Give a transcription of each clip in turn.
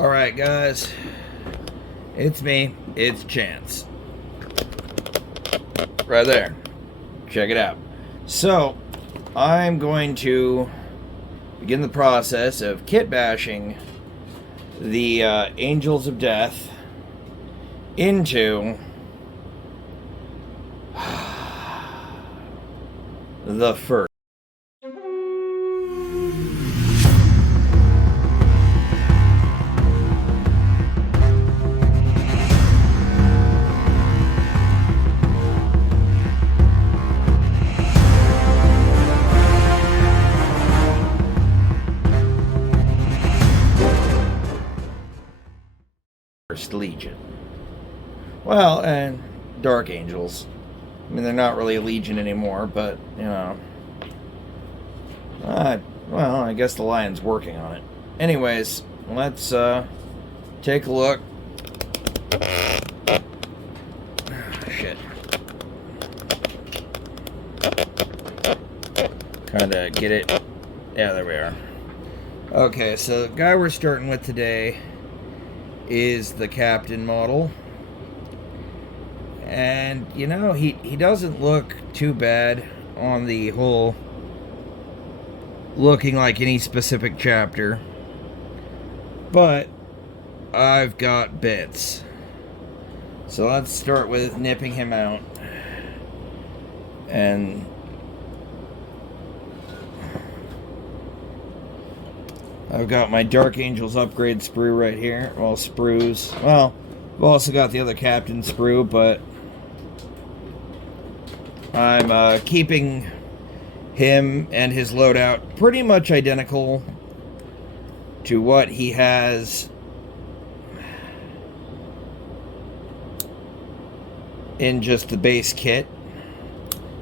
Alright, guys. It's me. It's Chance. Right there. Check it out. So, I'm going to begin the process of kit bashing the Angels of Death into the first. Legion. Well, and Dark Angels. I mean, they're not really a Legion anymore, but, you know. Well, I guess the Lion's working on it. Anyways, let's take a look. Shit. Kind of get it. Yeah, there we are. Okay, so the guy we're starting with today is the Captain model. And, you know, he doesn't look too bad on the whole looking like any specific chapter. But I've got bits. So let's start with nipping him out. And I've got my Dark Angels upgrade sprue right here. Well, sprues. Well, I've also got the other Captain sprue, but I'm keeping him and his loadout pretty much identical to what he has in just the base kit.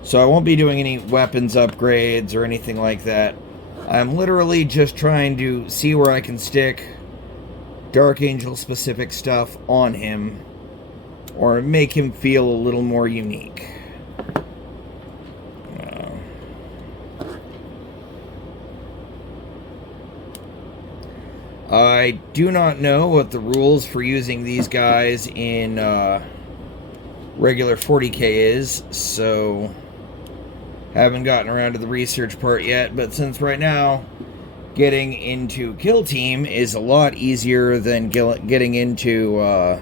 So I won't be doing any weapons upgrades or anything like that. I'm literally just trying to see where I can stick Dark Angel specific stuff on him or make him feel a little more unique. I do not know what the rules for using these guys in regular 40k is, so haven't gotten around to the research part yet, but since right now getting into Kill Team is a lot easier than getting into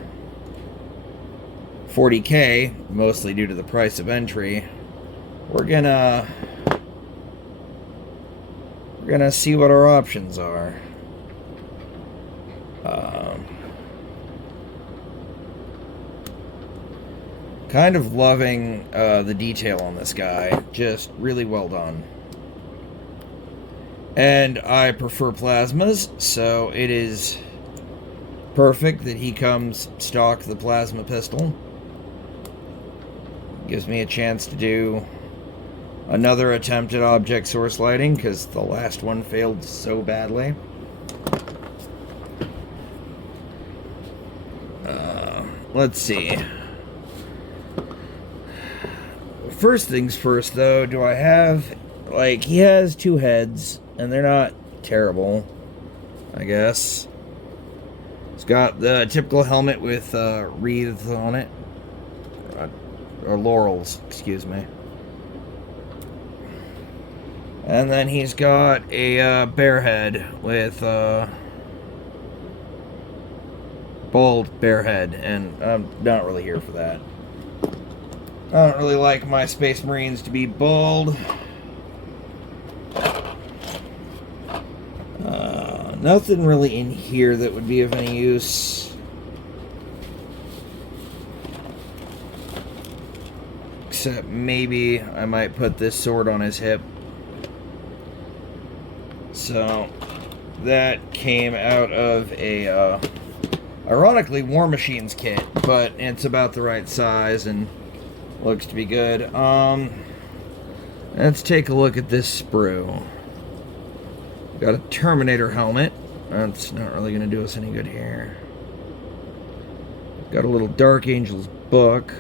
40k, mostly due to the price of entry, we're gonna see what our options are. Kind of loving the detail on this guy. Just really well done. And I prefer plasmas, so it is perfect that he comes stock the plasma pistol. Gives me a chance to do another attempt at object source lighting, because the last one failed so badly. Let's see. First things first, though, do I have... Like, he has two heads, and they're not terrible, I guess. He's got the typical helmet with wreaths on it. Or laurels, excuse me. And then he's got a bear head with... bald bear head, and I'm not really here for that. I don't really like my Space Marines to be bald. Nothing really in here that would be of any use. Except maybe I might put this sword on his hip. So, that came out of a, ironically, War Machines kit, but it's about the right size and looks to be good. Let's take a look at this sprue. Got a Terminator helmet. That's not really going to do us any good here. Got a little Dark Angels book.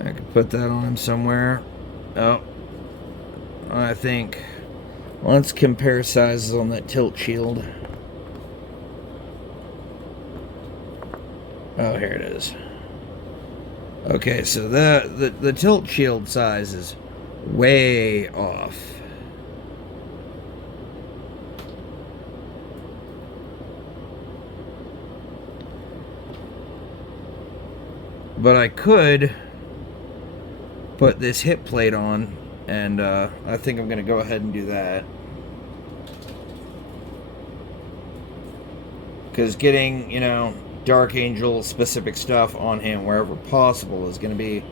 I could put that on him somewhere. Oh. I think... Let's compare sizes on that tilt shield. Oh, here it is. Okay, so the tilt shield size is way off. But I could put this hip plate on, and I think I'm going to go ahead and do that. Because getting, you know, Dark Angel specific stuff on him wherever possible is going to be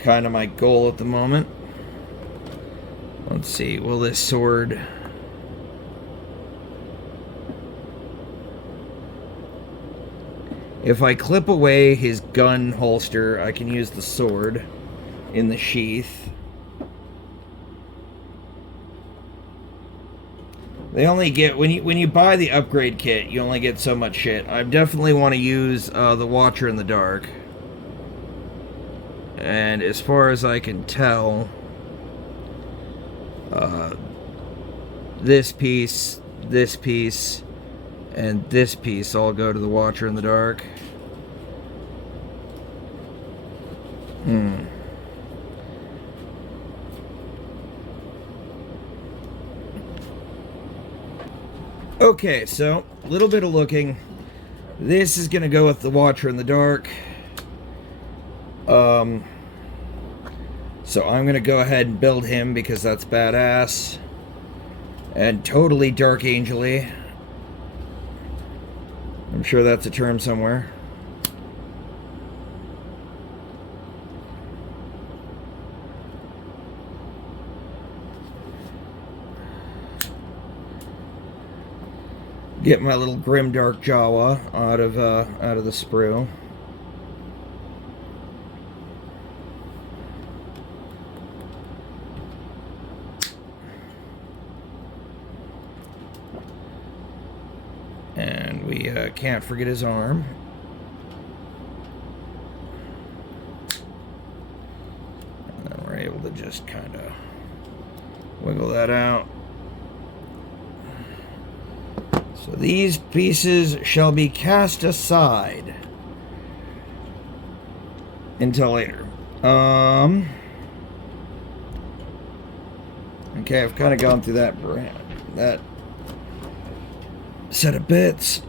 kind of my goal at the moment. Let's see, will this sword... If I clip away his gun holster, I can use the sword in the sheath. They only get, when you buy the upgrade kit, you only get so much shit. I definitely want to use the Watcher in the Dark. And as far as I can tell, this piece, and this piece all go to the Watcher in the Dark. Okay, so a little bit of looking. This is going to go with the Watcher in the Dark. So I'm going to go ahead and build him because that's badass. And totally Dark Angel-y. I'm sure that's a term somewhere. Get my little grimdark Jawa out of the sprue. And we can't forget his arm. And then we're able to just kind of wiggle that out. So these pieces shall be cast aside until later. Okay, I've kind of gone through that set of bits.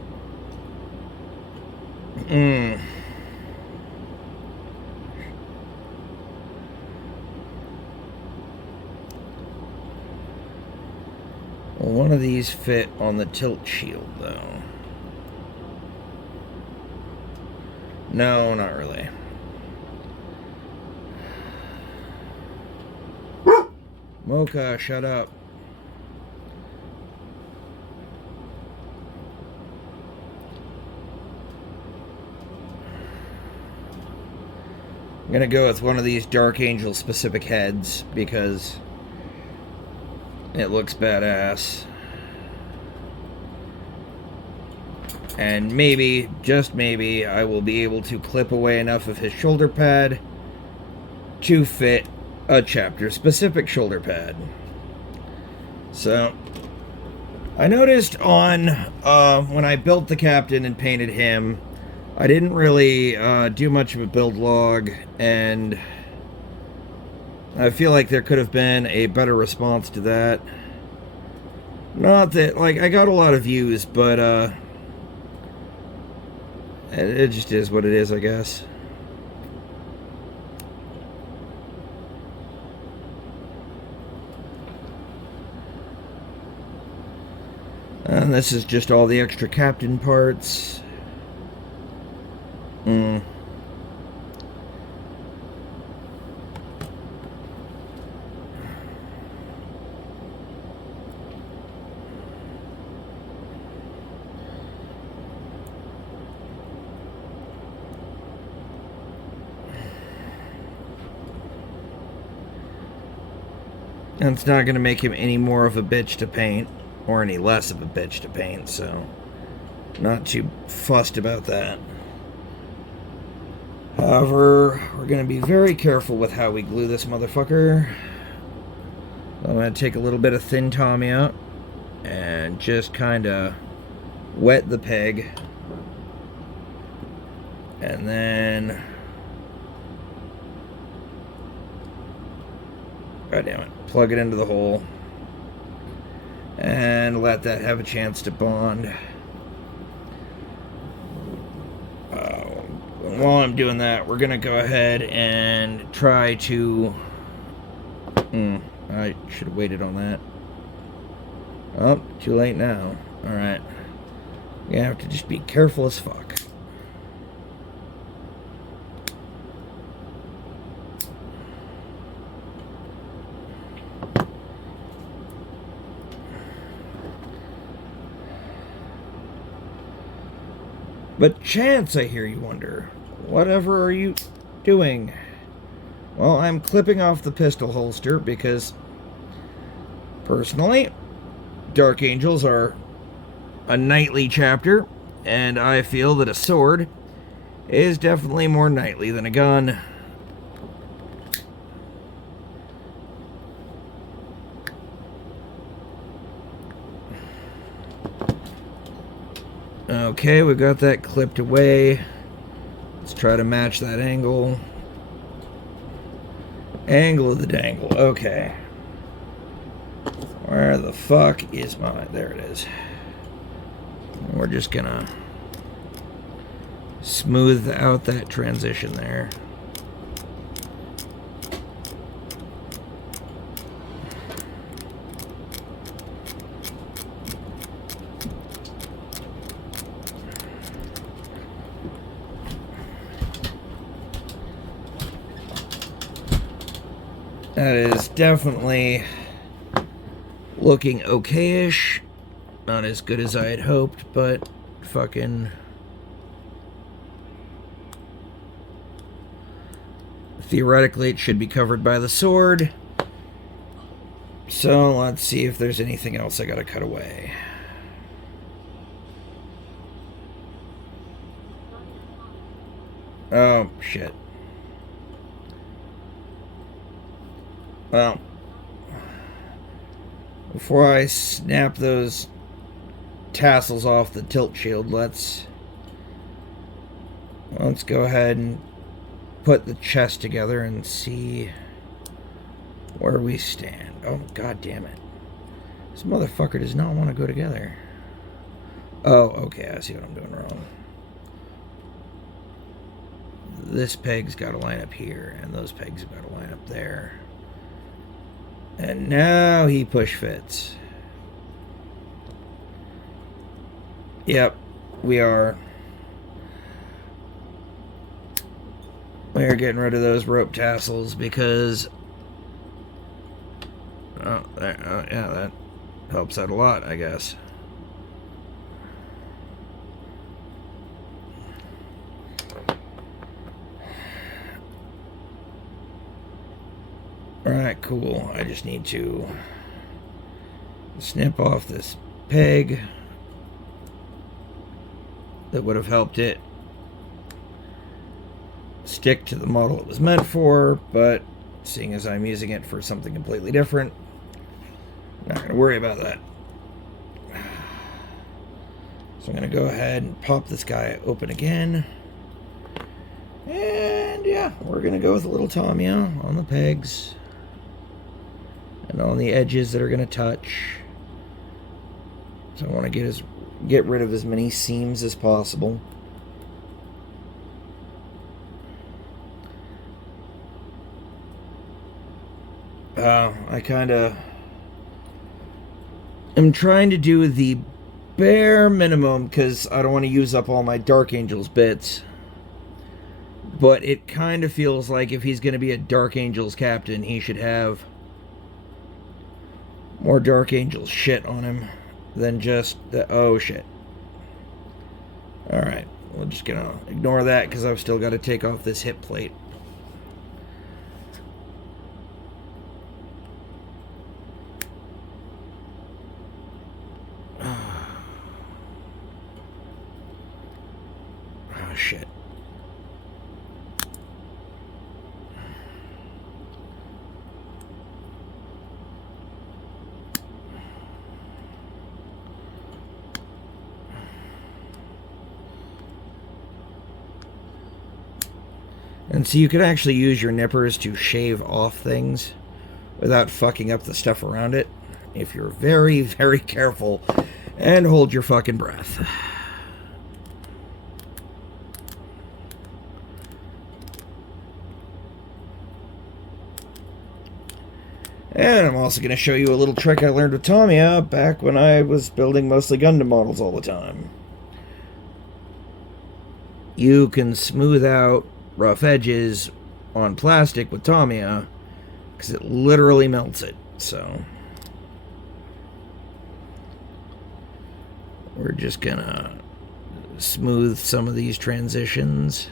Well, one of these fit on the tilt shield, though. No, not really. Mocha, shut up. I'm gonna go with one of these Dark Angel specific heads because it looks badass. And maybe, just maybe, I will be able to clip away enough of his shoulder pad to fit a chapter-specific shoulder pad. So, I noticed on, when I built the captain and painted him, I didn't really do much of a build log, and I feel like there could have been a better response to that. Not that, like, I got a lot of views, but, it just is what it is, I guess. And this is just all the extra captain parts. And it's not going to make him any more of a bitch to paint, or any less of a bitch to paint, so not too fussed about that. However, we're going to be very careful with how we glue this motherfucker. I'm going to take a little bit of Thin Tommy out and just kind of wet the peg. And then... God damn it. Plug it into the hole. And let that have a chance to bond. While I'm doing that, we're going to go ahead and try to... I should have waited on that. Oh, too late now. Alright. We're going to have to just be careful as fuck. But Chance, I hear you wonder, whatever are you doing? Well, I'm clipping off the pistol holster because, personally, Dark Angels are a knightly chapter, and I feel that a sword is definitely more knightly than a gun. Okay, we got that clipped away. Let's try to match that angle. Angle of the dangle. Okay. Where the fuck is my... There it is. We're just gonna smooth out that transition there. That is definitely looking okay-ish. Not as good as I had hoped, but fucking... Theoretically, it should be covered by the sword. So, let's see if there's anything else I gotta cut away. Oh, shit. Well, before I snap those tassels off the tilt shield, let's go ahead and put the chest together and see where we stand. Oh, god damn it. This motherfucker does not want to go together. Oh, okay, I see what I'm doing wrong. This peg's got to line up here, and those pegs have got to line up there. And now he push fits. Yep, we are. We are getting rid of those rope tassels because... Oh, yeah, that helps out a lot, I guess. Alright, cool. I just need to snip off this peg that would have helped it stick to the model it was meant for, but seeing as I'm using it for something completely different, I'm not going to worry about that. So I'm going to go ahead and pop this guy open again. And yeah, we're going to go with a little Tamiya on the pegs. And on the edges that are going to touch. So I want to get rid of as many seams as possible. I kind of am trying to do the bare minimum because I don't want to use up all my Dark Angels bits. But it kind of feels like if he's going to be a Dark Angels captain, he should have more Dark Angels shit on him than just the... Oh, shit. Alright, we're just going to ignore that because I've still got to take off this hip plate. Oh, shit. And so you can actually use your nippers to shave off things without fucking up the stuff around it, if you're very, very careful and hold your fucking breath. And I'm also going to show you a little trick I learned with Tamiya back when I was building mostly Gundam models all the time. You can smooth out rough edges on plastic with Tamiya because it literally melts it. So we're just going to smooth some of these transitions.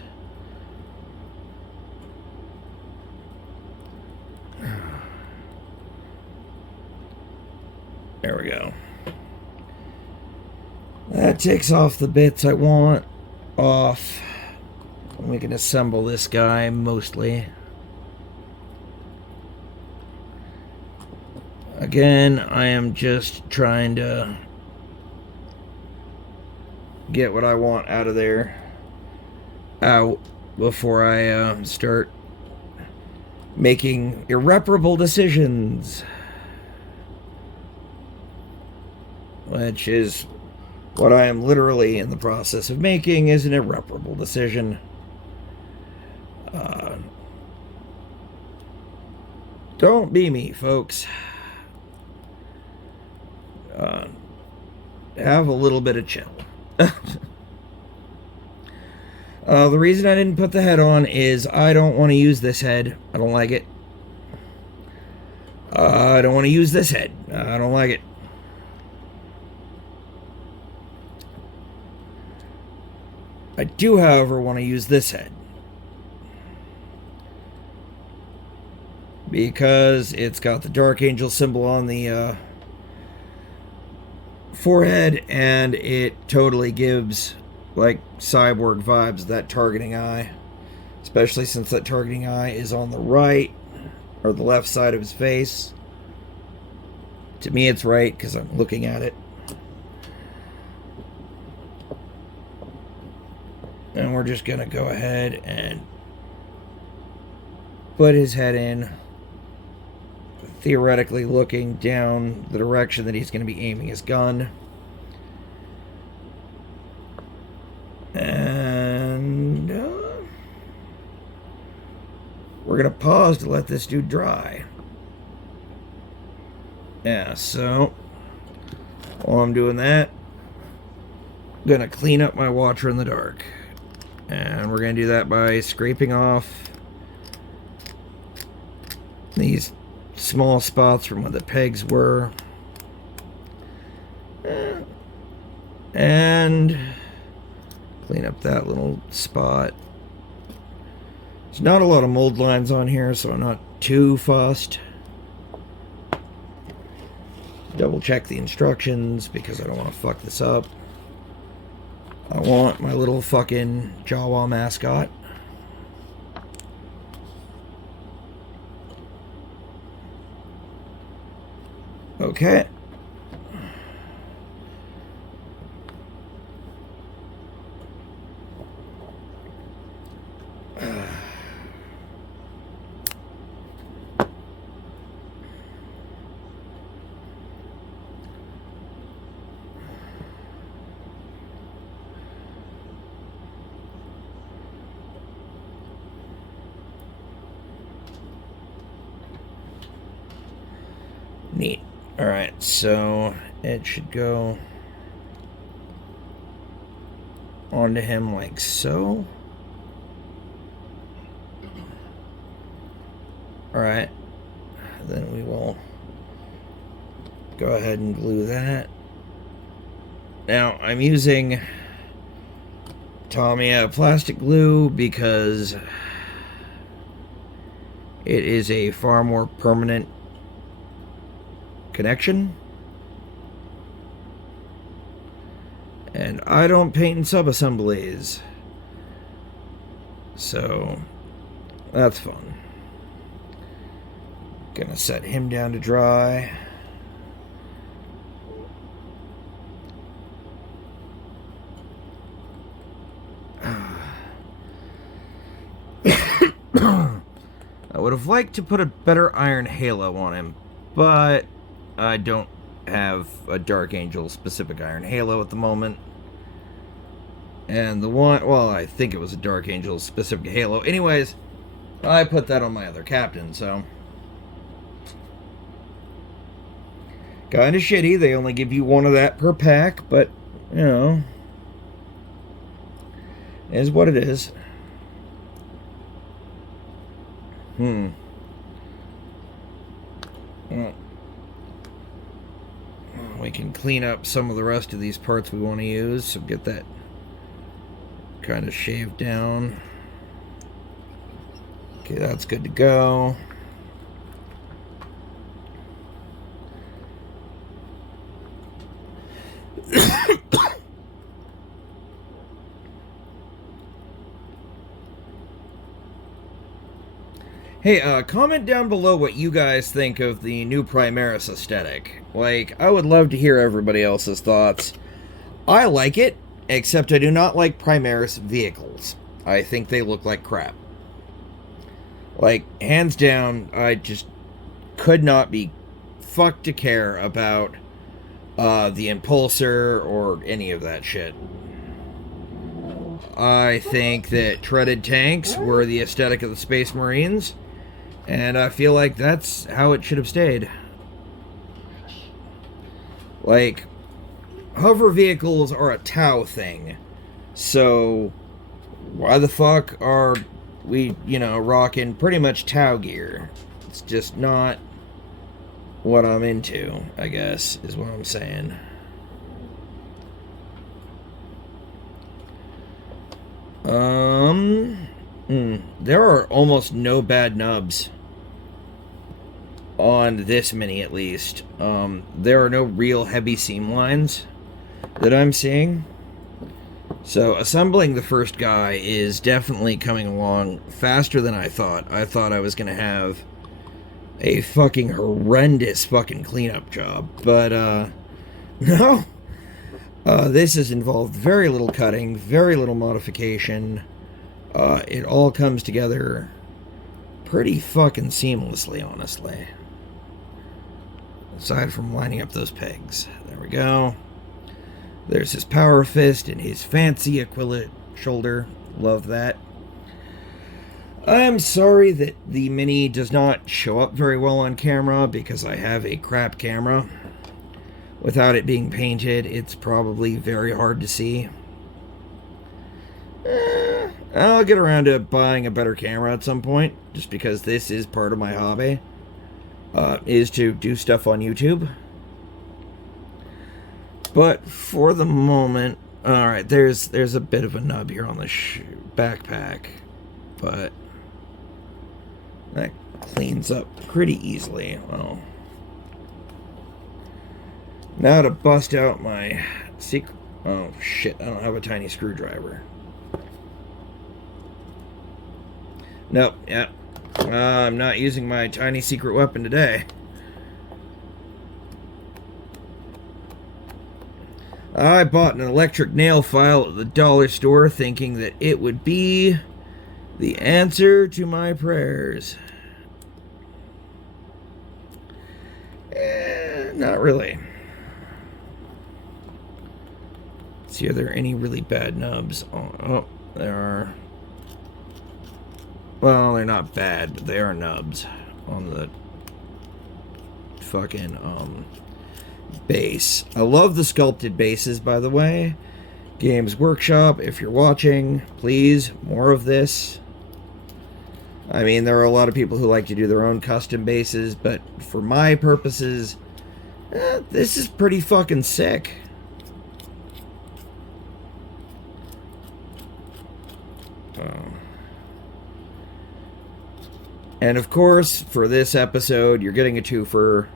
There we go. That takes off the bits I want off. We can assemble this guy mostly. Again, I am just trying to get what I want out of there out before I start making irreparable decisions. Which is what I am literally in the process of making, is an irreparable decision. Don't be me, folks. Have a little bit of chill. The reason I didn't put the head on is I don't want to use this head. I don't like it. I don't want to use this head. I don't like it. I do, however, want to use this head. Because it's got the Dark Angel symbol on the forehead, and it totally gives, like, cyborg vibes, that targeting eye. Especially since that targeting eye is on the right, or the left side of his face. To me, it's right, because I'm looking at it. And we're just going to go ahead and put his head in, theoretically looking down the direction that he's going to be aiming his gun. And we're going to pause to let this dude dry. Yeah, so while I'm doing that, I'm going to clean up my Watcher in the Dark. And we're going to do that by scraping off these small spots from where the pegs were. And clean up that little spot. There's not a lot of mold lines on here, so I'm not too fussed. Double check the instructions because I don't want to fuck this up. I want my little fucking Jawa mascot. Okay. Neat. Alright, so it should go onto him like so. Alright, then we will go ahead and glue that. Now, I'm using Tamiya plastic glue because it is a far more permanent connection. And I don't paint in sub-assemblies. So that's fun. Gonna set him down to dry. would have liked to put a better iron halo on him, but I don't have a Dark Angel specific iron halo at the moment. And the one, well, I think it was a Dark Angel specific halo. Anyways, I put that on my other captain, so. Kind of shitty, they only give you one of that per pack, but, you know, it is what it is. Well, we can clean up some of the rest of these parts we want to use, so get that kind of shaved down. Okay, that's good to go. Hey, comment down below what you guys think of the new Primaris aesthetic. Like, I would love to hear everybody else's thoughts. I like it, except I do not like Primaris vehicles. I think they look like crap. Like, hands down, I just could not be fucked to care about the Impulsor or any of that shit. I think that treaded tanks were the aesthetic of the Space Marines, and I feel like that's how it should have stayed. Like, hover vehicles are a Tau thing, so why the fuck are we, you know, rocking pretty much Tau gear? It's just not what I'm into, I guess, is what I'm saying. There are almost no bad nubs on this mini, at least. There are no real heavy seam lines that I'm seeing. So assembling the first guy is definitely coming along faster than I thought. I thought I was going to have a fucking horrendous fucking cleanup job. But, no. This has involved very little cutting, very little modification. It all comes together pretty fucking seamlessly, honestly. Aside from lining up those pegs. There we go. There's his power fist and his fancy Aquila shoulder. Love that. I'm sorry that the Mini does not show up very well on camera because I have a crap camera. Without it being painted, it's probably very hard to see. I'll get around to buying a better camera at some point, just because this is part of my hobby, is to do stuff on YouTube. But for the moment, alright, there's a bit of a nub here on the backpack, but that cleans up pretty easily. Well, now to bust out my secret. Oh shit, I don't have a tiny screwdriver. Nope, yeah. I'm not using my tiny secret weapon today. I bought an electric nail file at the dollar store thinking that it would be the answer to my prayers. Not really. Let's see, are there any really bad nubs? Oh, there are. Well, they're not bad, but they are nubs on the fucking base. I love the sculpted bases, by the way. Games Workshop, if you're watching, please, more of this. I mean, there are a lot of people who like to do their own custom bases, but for my purposes, this is pretty fucking sick. And of course, for this episode, you're getting a twofer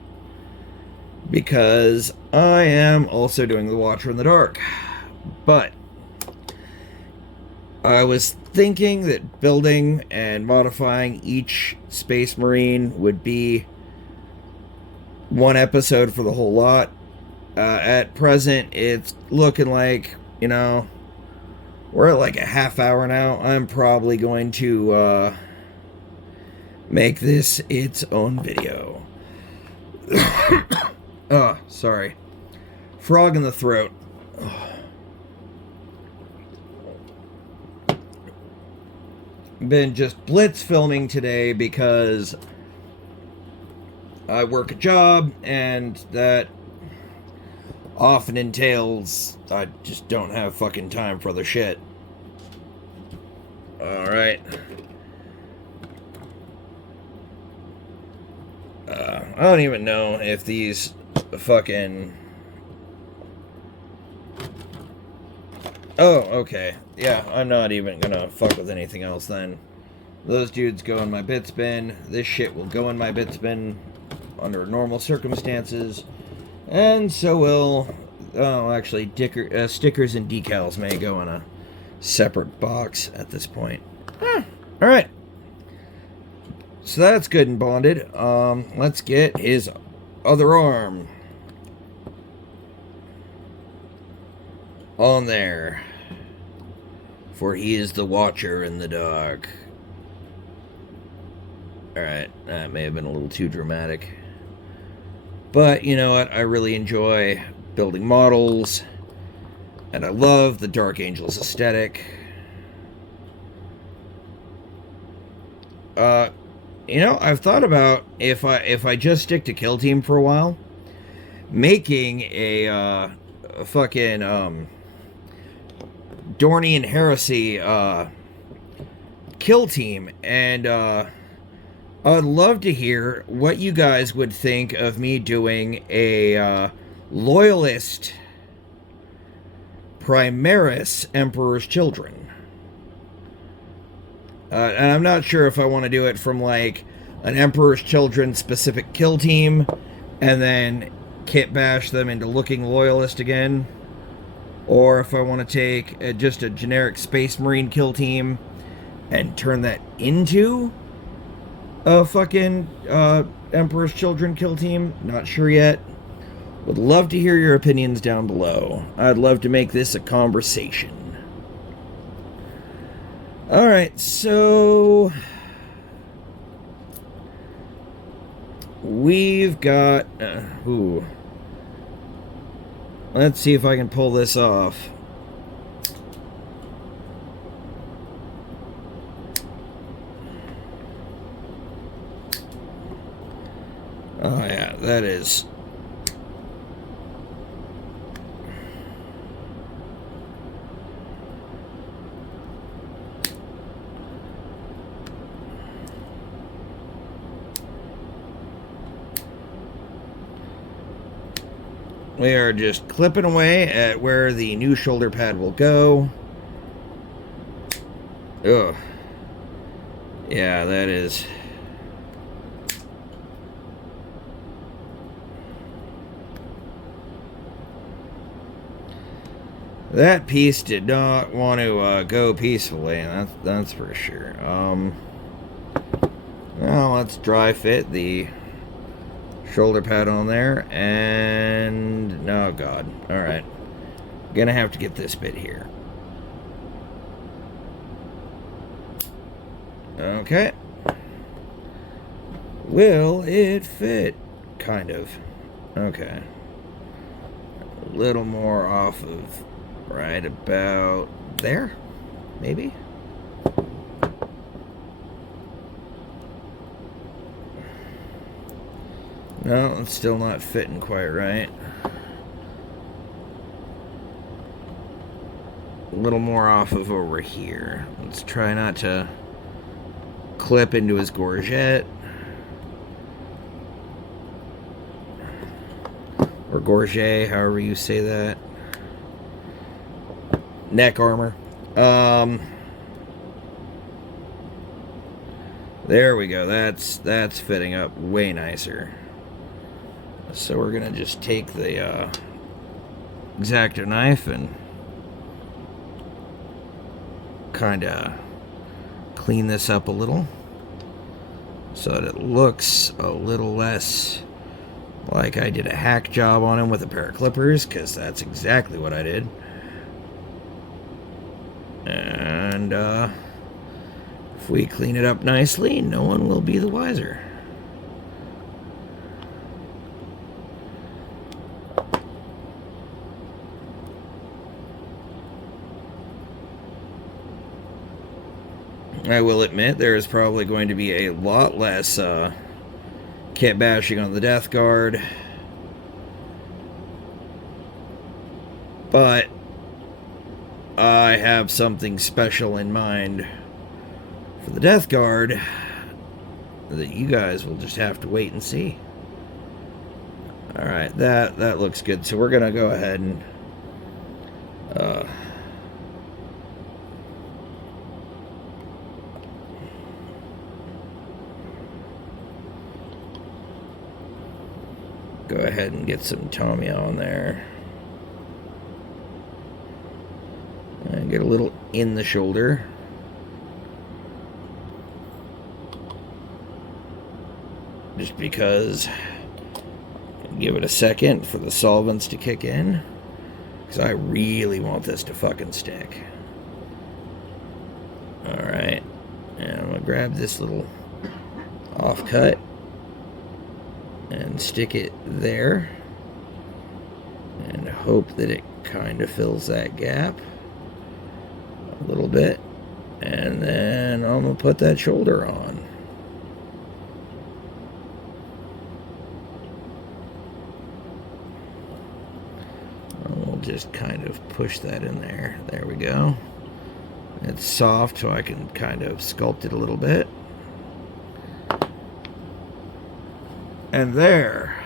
because I am also doing the Watcher in the Dark. But I was thinking that building and modifying each Space Marine would be one episode for the whole lot. At present, it's looking like, you know, we're at like a half hour now. I'm probably going to make this its own video. Oh, sorry. Frog in the throat. Been just blitz filming today because I work a job and that often entails I just don't have fucking time for other shit. Alright. I don't even know if these fucking... Oh, okay. Yeah, I'm not even gonna fuck with anything else then. Those dudes go in my bits bin. This shit will go in my bits bin under normal circumstances. And so will... Oh, actually, stickers and decals may go in a separate box at this point. Alright. So that's good and bonded. Let's get his other arm on there. For he is the watcher in the dark. Alright, that may have been a little too dramatic. But, you know what? I really enjoy building models. And I love the Dark Angels aesthetic. You know, I've thought about if I just stick to Kill Team for a while, making a fucking Dornian Heresy Kill Team, and I'd love to hear what you guys would think of me doing a Loyalist Primaris Emperor's Children. And I'm not sure if I want to do it from, like, an Emperor's Children specific kill team, and then kitbash them into looking Loyalist again. Or if I want to take just a generic Space Marine kill team and turn that into a fucking Emperor's Children kill team. Not sure yet. Would love to hear your opinions down below. I'd love to make this a conversation. Alright, so we've got let's see if I can pull this off. Oh yeah, that is... We are just clipping away at where the new shoulder pad will go. Ugh. Yeah, that is... That piece did not want to go peacefully, that's for sure. Now let's dry fit the shoulder pad on there, and oh god, alright, gonna have to get this bit here. Okay, will it fit? Kind of. Okay, a little more off of right about there, maybe. No, it's still not fitting quite right. A little more off of over here. Let's try not to clip into his gorget. Or gorget, however you say that. Neck armor. There we go. That's fitting up way nicer. So we're gonna just take the X-Acto knife and kind of clean this up a little so that it looks a little less like I did a hack job on him with a pair of clippers, because that's exactly what I did. And If we clean it up nicely, no one will be the wiser. I will admit there is probably going to be a lot less kit bashing on the Death Guard. But I have something special in mind for the Death Guard that you guys will just have to wait and see. Alright, that looks good. So we're going to go ahead and go ahead and get some Tommy on there. And get a little in the shoulder. Just because, give it a second for the solvents to kick in. Because I really want this to fucking stick. Alright. And I'm going to grab this little offcut and stick it there. And hope that it kind of fills that gap a little bit. And then I'm going to put that shoulder on. We'll just kind of push that in there. There we go. It's soft, so I can kind of sculpt it a little bit. And there.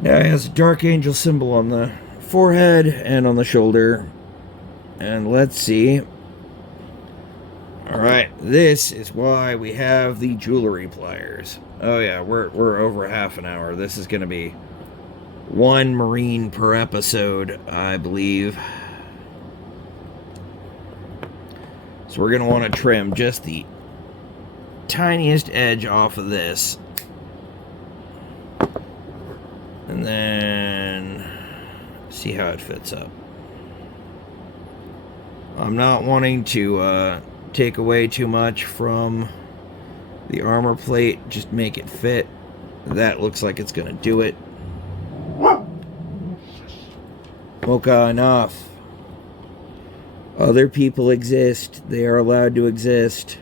Now it has a Dark Angel symbol on the forehead and on the shoulder. And let's see. Alright, this is why we have the jewelry pliers. Oh yeah, we're over half an hour. This is going to be one Marine per episode, I believe. So we're going to want to trim just the tiniest edge off of this. And then see how it fits up. I'm not wanting to take away too much from the armor plate. Just make it fit. That looks like it's going to do it. Mocha, enough. Other people exist. They are allowed to exist.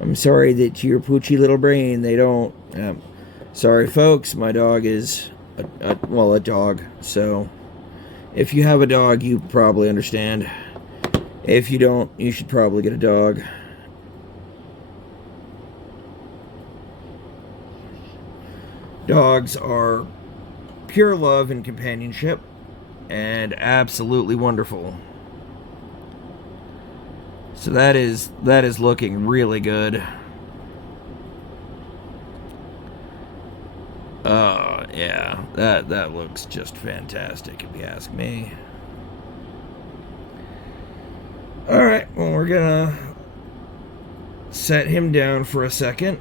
I'm sorry that to your poochy little brain they don't. Sorry, folks. My dog is a dog. So, if you have a dog, you probably understand. If you don't, you should probably get a dog. Dogs are pure love and companionship, and absolutely wonderful. So that is looking really good. Oh, yeah. That looks just fantastic, if you ask me. Alright, well, we're gonna set him down for a second.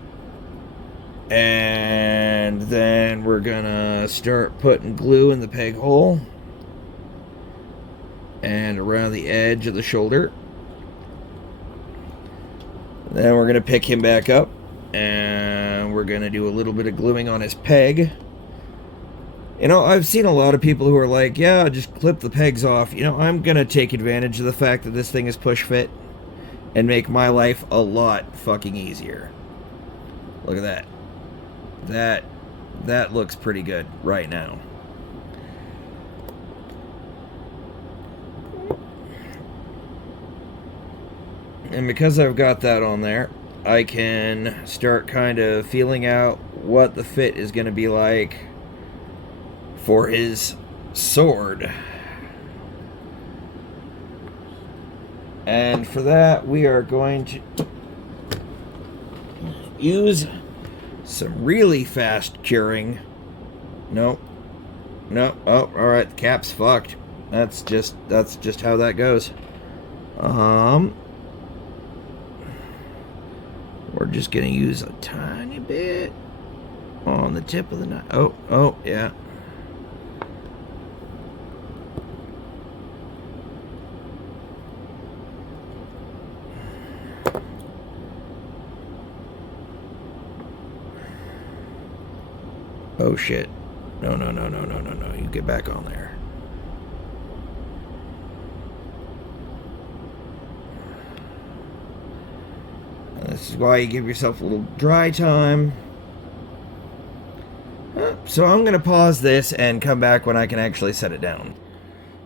And then we're gonna start putting glue in the peg hole. And around the edge of the shoulder. Then we're gonna pick him back up. And we're going to do a little bit of gluing on his peg. You know, I've seen a lot of people who are like, yeah, just clip the pegs off. You know, I'm going to take advantage of the fact that this thing is push fit and make my life a lot fucking easier. Look at that. That looks pretty good right now. And because I've got that on there, I can start kind of feeling out what the fit is going to be like for his sword. And for that, we are going to use some really fast curing. Nope. Oh, alright, the cap's fucked. That's just how that goes. We're just going to use a tiny bit on the tip of the knife. Oh, yeah. Oh, shit. No, no, no, no, no, no, no. You get back on there. This is why you give yourself a little dry time. So I'm going to pause this and come back when I can actually set it down.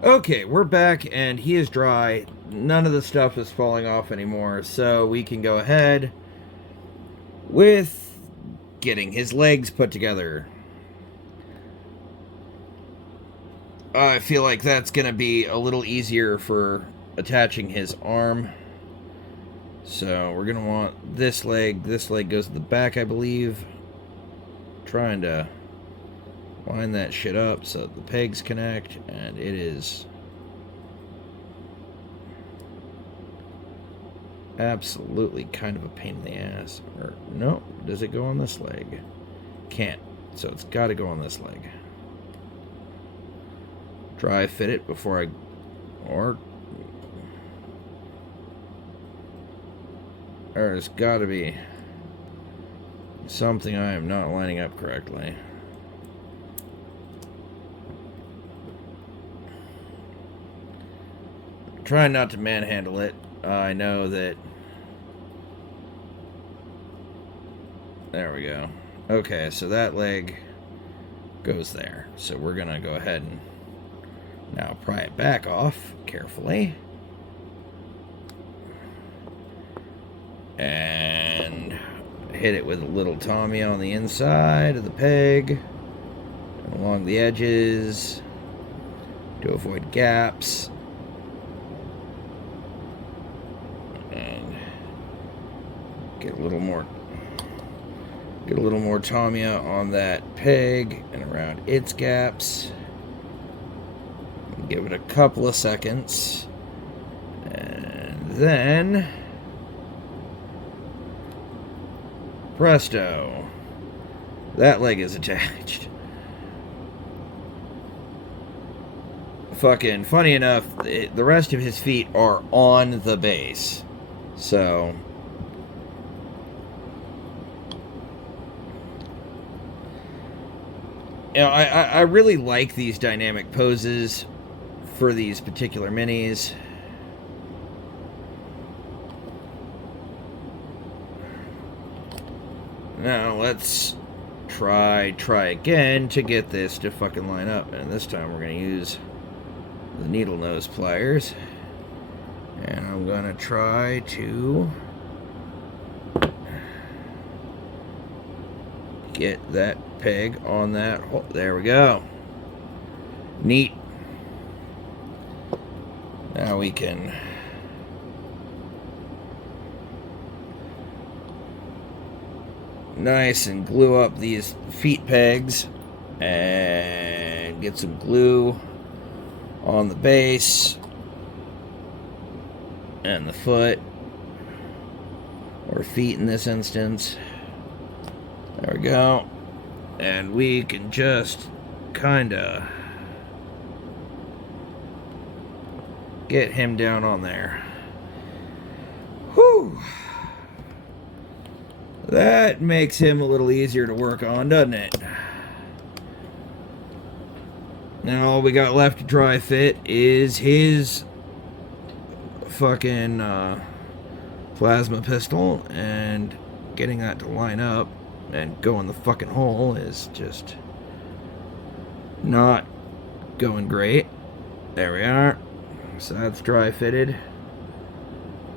Okay, we're back and he is dry. None of the stuff is falling off anymore, so we can go ahead with getting his legs put together. I feel like that's going to be a little easier for attaching his arm. So we're going to want this leg. This leg goes to the back, I believe. Trying to line that shit up so the pegs connect, and it is absolutely kind of a pain in the ass. Or no, does it go on this leg? Can't. So it's got to go on this leg. Dry fit it before I... Or there's got to be something I am not lining up correctly. Trying not to manhandle it. I know that... There we go. Okay, so that leg goes there. So we're going to go ahead and now pry it back off carefully. And hit it with a little Tommy on the inside of the peg. And along the edges to avoid gaps. And get a little more Tamiya on that peg and around its gaps. Give it a couple of seconds. And then presto. That leg is attached. Fucking funny enough, the rest of his feet are on the base. So you know, I really like these dynamic poses for these particular minis. Now let's try again to get this to fucking line up. And this time we're going to use the needle nose pliers. And I'm going to try to get that peg on that hole. There we go. Neat. Now we can nice and glue up these feet pegs and get some glue on the base and the foot, or feet in this instance. There we go. And we can just kinda get him down on there. Whew. That makes him a little easier to work on, doesn't it? Now all we got left to dry fit is his fucking plasma pistol, and getting that to line up and go in the fucking hole is just not going great. There we are. So that's dry fitted.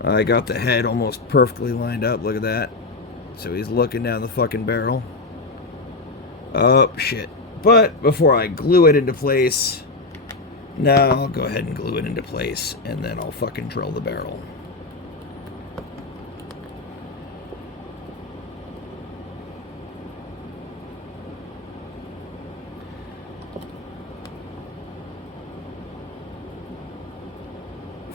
I got the head almost perfectly lined up. Look at that. So he's looking down the fucking barrel. Oh, shit. But before I glue it into place, now I'll go ahead and glue it into place, and then I'll fucking drill the barrel.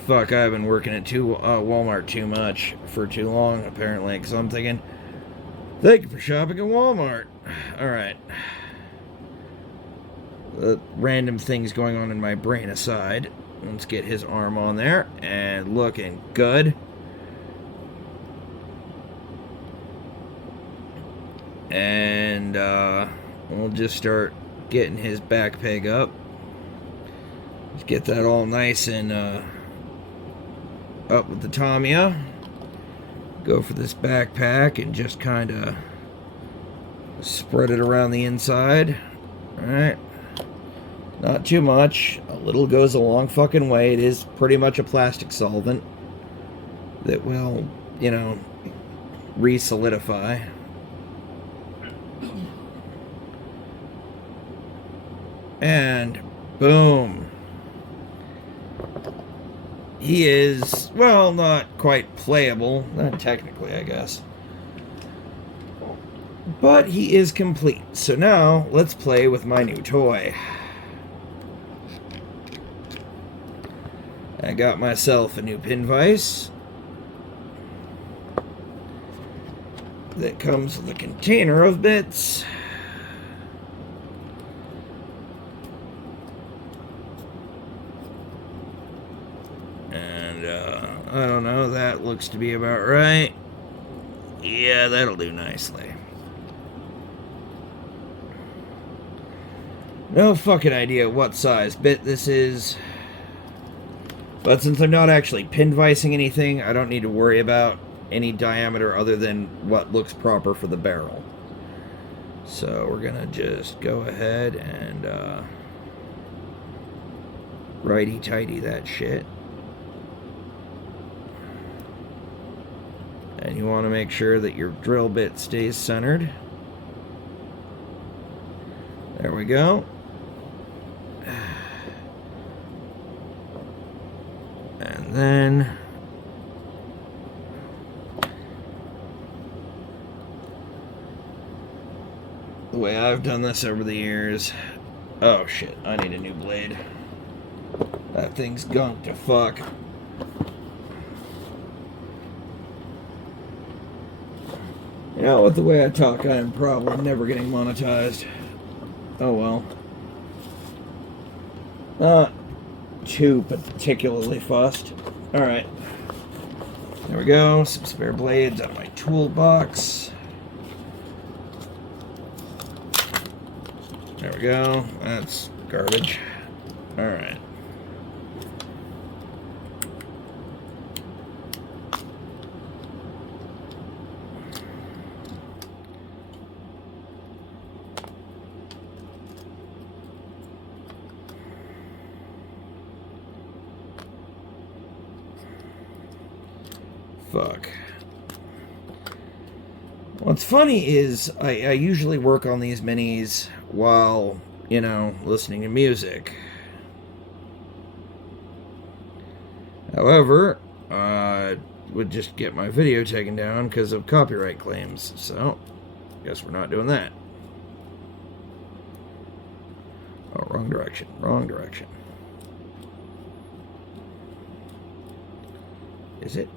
Fuck, I've been working at Walmart too much for too long, apparently, because I'm thinking, thank you for shopping at Walmart. Alright. The random things going on in my brain aside, let's get his arm on there, and looking good. And, we'll just start getting his back peg up. Let's get that all nice and up with the Tamiya. Go for this backpack and just kind of spread it around the inside. Alright. Not too much. A little goes a long fucking way. It is pretty much a plastic solvent that will, you know, re-solidify. And boom. He is, well, not quite playable. Not technically, I guess. But he is complete. So now, let's play with my new toy. I got myself a new pin vise that comes with a container of bits. And, I don't know, that looks to be about right. Yeah, that'll do nicely. No fucking idea what size bit this is. But since I'm not actually pin vicing anything, I don't need to worry about any diameter other than what looks proper for the barrel. So we're gonna just go ahead and righty-tighty that shit. And you want to make sure that your drill bit stays centered. There we go. And then the way I've done this over the years. Oh shit, I need a new blade. That thing's gunk to fuck. You know, with the way I talk, I am probably never getting monetized. Oh well. Not too particularly fussed. Alright. There we go. Some spare blades out of my toolbox. There we go. That's garbage. Alright. Fuck. What's funny is I usually work on these minis while, you know, listening to music. However, I would just get my video taken down because of copyright claims. So, guess we're not doing that. Oh, wrong direction. Wrong direction. Is it?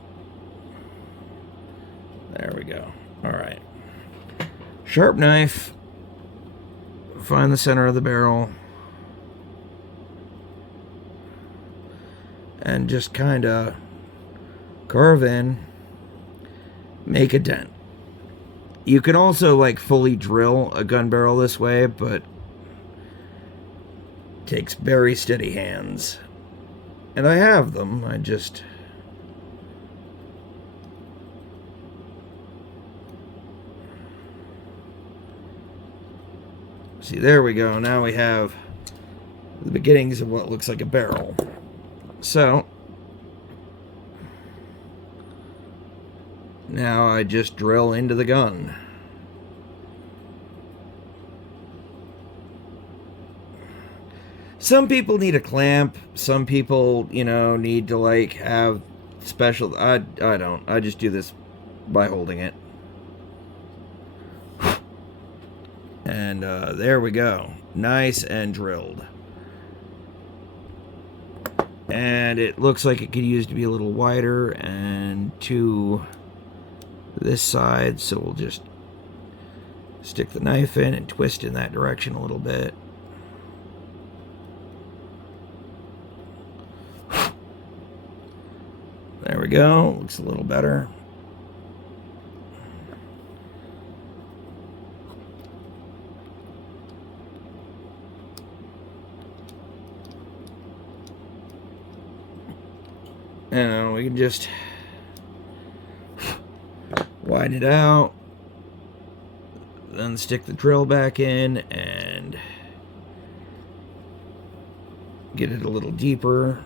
There we go. Alright. Sharp knife. Find the center of the barrel. And just kind of carve in. Make a dent. You can also, like, fully drill a gun barrel this way, but it takes very steady hands. And I have them. I just... See, there we go. Now we have the beginnings of what looks like a barrel. So, now I just drill into the gun. Some people need a clamp. Some people, you know, need to, like, have special... I don't. I just do this by holding it. And there we go. Nice and drilled. And it looks like it could use to be a little wider and to this side. So we'll just stick the knife in and twist in that direction a little bit. There we go. Looks a little better. And we can just widen it out, then stick the drill back in and get it a little deeper.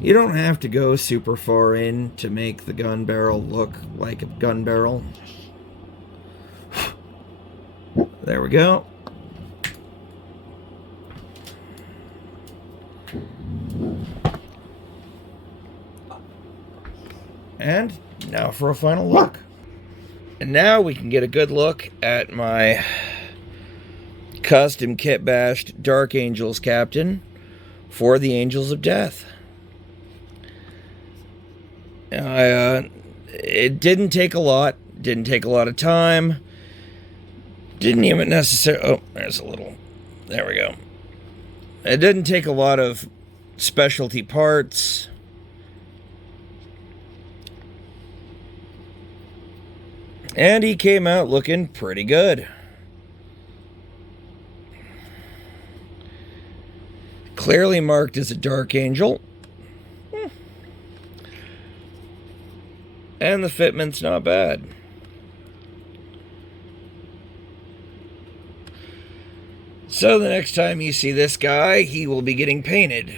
You don't have to go super far in to make the gun barrel look like a gun barrel. There we go. And now for a final look. And now we can get a good look at my custom kit-bashed Dark Angels captain for the Angels of Death. It didn't take a lot. Didn't take a lot of time. Didn't even necessarily... Oh, there's a little... There we go. It didn't take a lot of specialty parts. And he came out looking pretty good. Clearly marked as a Dark Angel. And the fitment's not bad. So the next time you see this guy, he will be getting painted.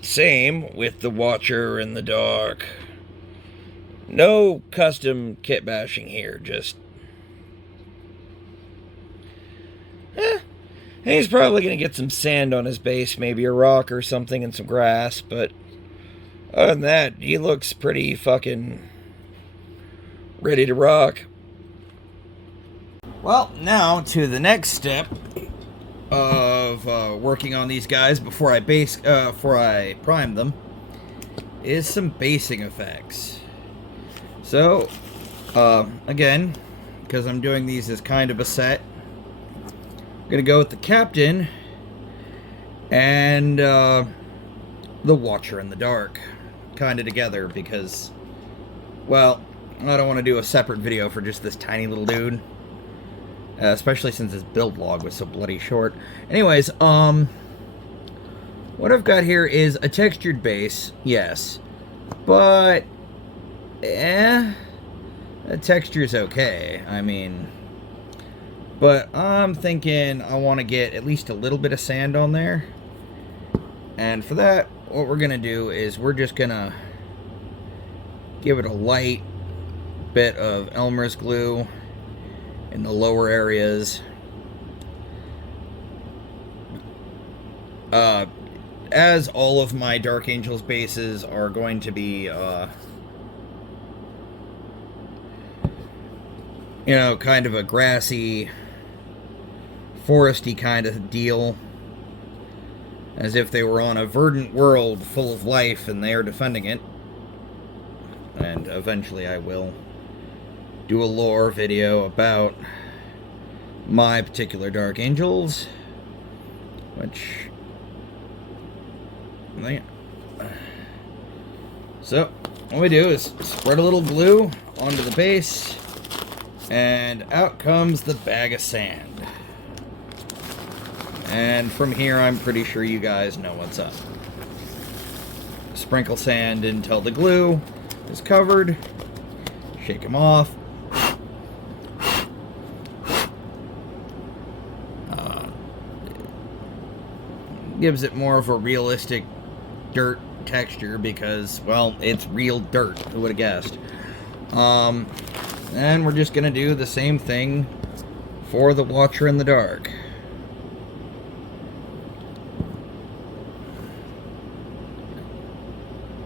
Same with the Watcher in the Dark. No custom kit bashing here, just... He's probably going to get some sand on his base, maybe a rock or something and some grass, but other than that, he looks pretty fucking ready to rock. Well, now to the next step of working on these guys before I prime them is some basing effects. So, again, because I'm doing these as kind of a set, I'm going to go with the Captain and the Watcher in the Dark kind of together because, well, I don't want to do a separate video for just this tiny little dude. Especially since his build log was so bloody short. Anyways, what I've got here is a textured base, yes. But, the texture's okay. I mean, but I'm thinking I want to get at least a little bit of sand on there. And for that, what we're going to do is we're just going to give it a light bit of Elmer's glue in the lower areas. As all of my Dark Angels bases are going to be, you know, kind of a grassy, foresty kind of deal, as if they were on a verdant world full of life and they are defending it. And eventually I will do a lore video about my particular Dark Angels, which, so what we do is spread a little glue onto the base, and out comes the bag of sand. And from here, I'm pretty sure you guys know what's up. Sprinkle sand until the glue is covered. Shake them off. Gives it more of a realistic dirt texture because, well, it's real dirt. Who would have guessed? And we're just going to do the same thing for the Watcher in the Dark.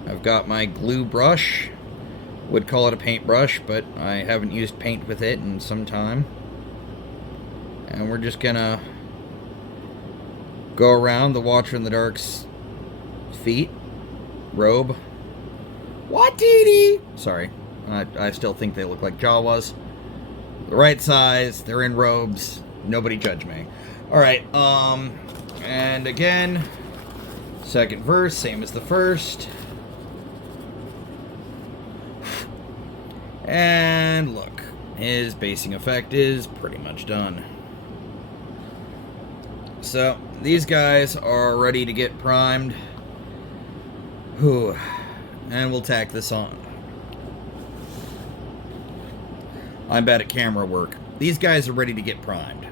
I've got my glue brush. Would call it a paintbrush, but I haven't used paint with it in some time. And we're just going to go around the Watcher in the Dark's feet, robe. Watiti! Sorry, I still think they look like Jawas. The right size, they're in robes. Nobody judge me. Alright, and again, second verse, same as the first. And look, his basing effect is pretty much done. So these guys are ready to get primed. Whew. And we'll tack this on. I'm bad at camera work. These guys are ready to get primed.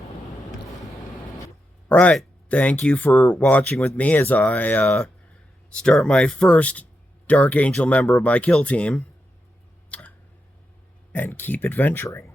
All right. Thank you for watching with me as I start my first Dark Angel member of my kill team. And keep adventuring.